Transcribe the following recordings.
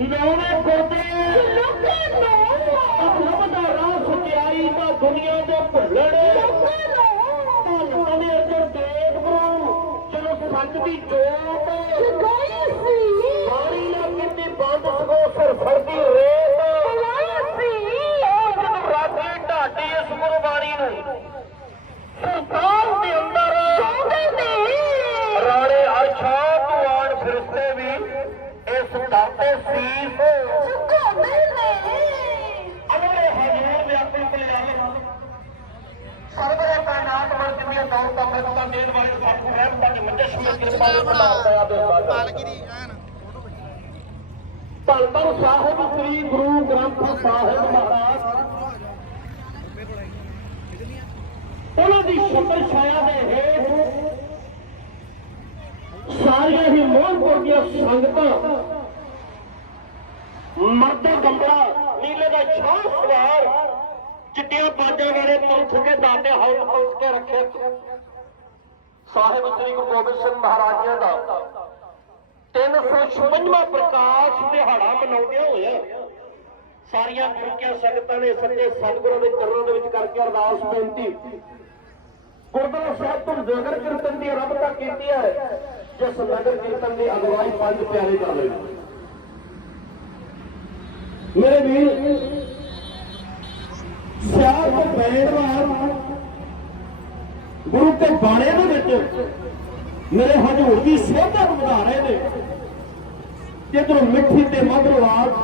ਨੌਵੇਂ ਕੋਤੇ ਲੋਕਾਂ ਨੂੰ ਲੱਭਦਾ ਰਾਹ ਸਚਾਈ ਦਾ ਦੁਨੀਆ ਦੇ ਭੁੱਲੜ। ਲੋਕਾਂ ਤਨੇ ਅਜਰ ਦੇਖ ਬਰੂ ਚਲੋ ਸੱਚ ਦੀ ਜੋਤ ਗਈ ਸੀ। ਇਸ ਦਰ ਤੇ ਸੀਸ। ਝੁਕਾਉਂਦੇ ਨੇ ਅਗਲੇ ਹਜ਼ੂਰ ਦੇ ਆਪਣੇ ਕੋਲ ਆਏ ਸਰਬਰੇ ਕਾਇਨਾਤ ਮਰਦ ਦੀਆਂ ਦੌਰ ਦਾ ਮਰਦਾ ਦੇਣ ਵਾਲੇ ਸਾਥੂ ਰਹਿਮਤਾਂ ਦੀ ਮੁਜੱਸਮੇ ਕਿਰਪਾ ਦੇ ਦਇਆ ਦੇ ਬਾਦਲ ਪਾਲਕੀ ਐਨ ਧੰਨ ਸਾਹਿਬ ਸ੍ਰੀ ਗੁਰੂ ਗ੍ਰੰਥ ਸਾਹਿਬ ਮਹਾਰਾਜ। ਉਹਨਾਂ ਦੀ ਸ਼ਕਲ ਛਾਇਆ ਦੇ ਹੇਠ ਸਾਰੀਆਂ ਹੀ ਮੋਹਨਪੁਰ ਦੀਆਂ ਸੰਗਤਾਂ ਮਰਦਾ ਗੰਬੜਾ, ਨੀਲੇ ਦਾ ਛਾਹ ਸਵਾਰ। ਚਿੱਟੀਆਂ ਬਾਜਾਂ ਵਾਲੇ ਤੁਰਥ ਕੇ ਦਾਤੇ ਹੌਲ ਹੌਲ ਕੇ ਰੱਖੇ। ਸਾਹਿਬ ਸ੍ਰੀ ਗੁਰੂ ਗੋਬਿੰਦ ਸਿੰਘ ਮਹਾਰਾਜ ਦਾ 356ਵਾਂ ਪ੍ਰਕਾਸ਼ ਦਿਹਾੜਾ ਮਨਾਉਂਦੇ ਹੋਇਆ ਸਾਰੀਆਂ ਗੁਰਕੀਆਂ ਸੰਗਤਾਂ ਨੇ ਸੱਚੇ ਸਤਿਗੁਰਾਂ ਦੇ ਚਰਨਾਂ ਦੇ ਵਿੱਚ ਕਰਕੇ ਅਰਦਾਸ ਬੇਨਤੀ। ਗੁਰਦੁਆਰਾ ਸਾਹਿਬ ਤੋਂ ਨਗਰ ਕੀਰਤਨ ਦੀ ਆਰੰਭਤਾ ਕੀਤੀ ਹੈ, ਜਿਸ ਨਗਰ ਕੀਰਤਨ ਦੀ ਅਗਵਾਈ ਪੰਜ ਪਿਆਰੇ ਕਰ ਰਹੇ ਮੇਰੇ ਵੀਰ ਸਿਆਰ ਤੋਂ ਬੈਣਵਾਰ ਗੁਰੂ ਕੇ ਬਾਣੇ ਦੇ ਵਿੱਚ ਮੇਰੇ ਹਜ਼ੂਰ ਦੀ ਸੋਭਾ ਨੂੰ ਵਧਾ ਰਹੇ ਨੇ। ਜਿੱਧਰੋਂ ਮਿੱਠੀ ਤੇ ਮਧੁਰ ਆਵਾਜ਼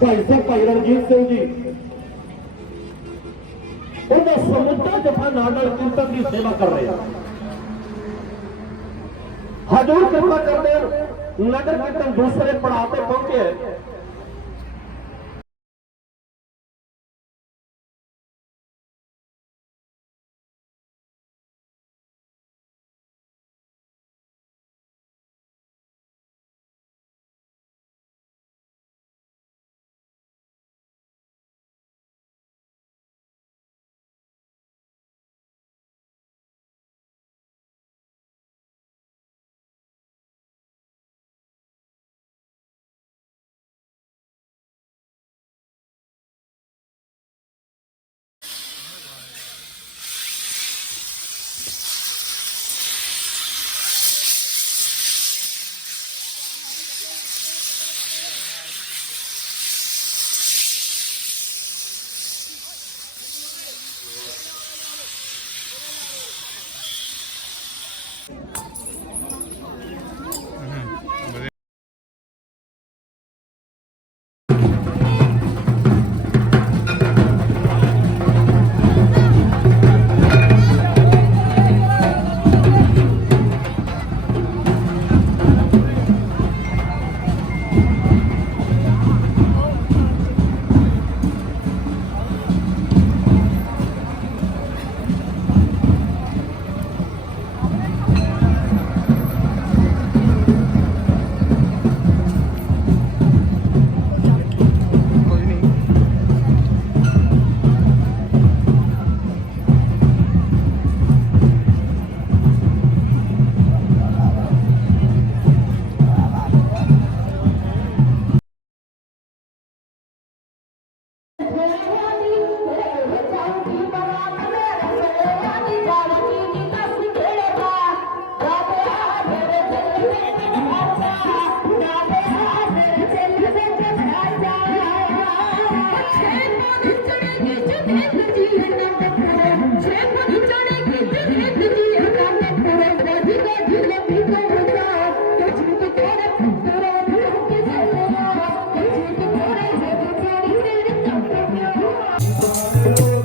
ਭਾਈ ਸਾਹਿਬ, ਭਾਈ ਰਣਜੀਤ ਸਿੰਘ ਜੀ, ਉਹਦਾ ਸਮੁੱਚਾ ਜਥਾ ਨਾਲ ਨਾਲ ਕੀਰਤਨ ਦੀ ਸੇਵਾ ਕਰ ਰਿਹਾ ਹਜ਼ੂਰ ਕਿਰਪਾ ਕਰਦੇ ਨਗਰ ਕੀਰਤਨ ਦੂਸਰੇ ਪੜਾਅ ਤੇ ਪਹੁੰਚੇ ਵਾਜਾ ਮਾਰੇ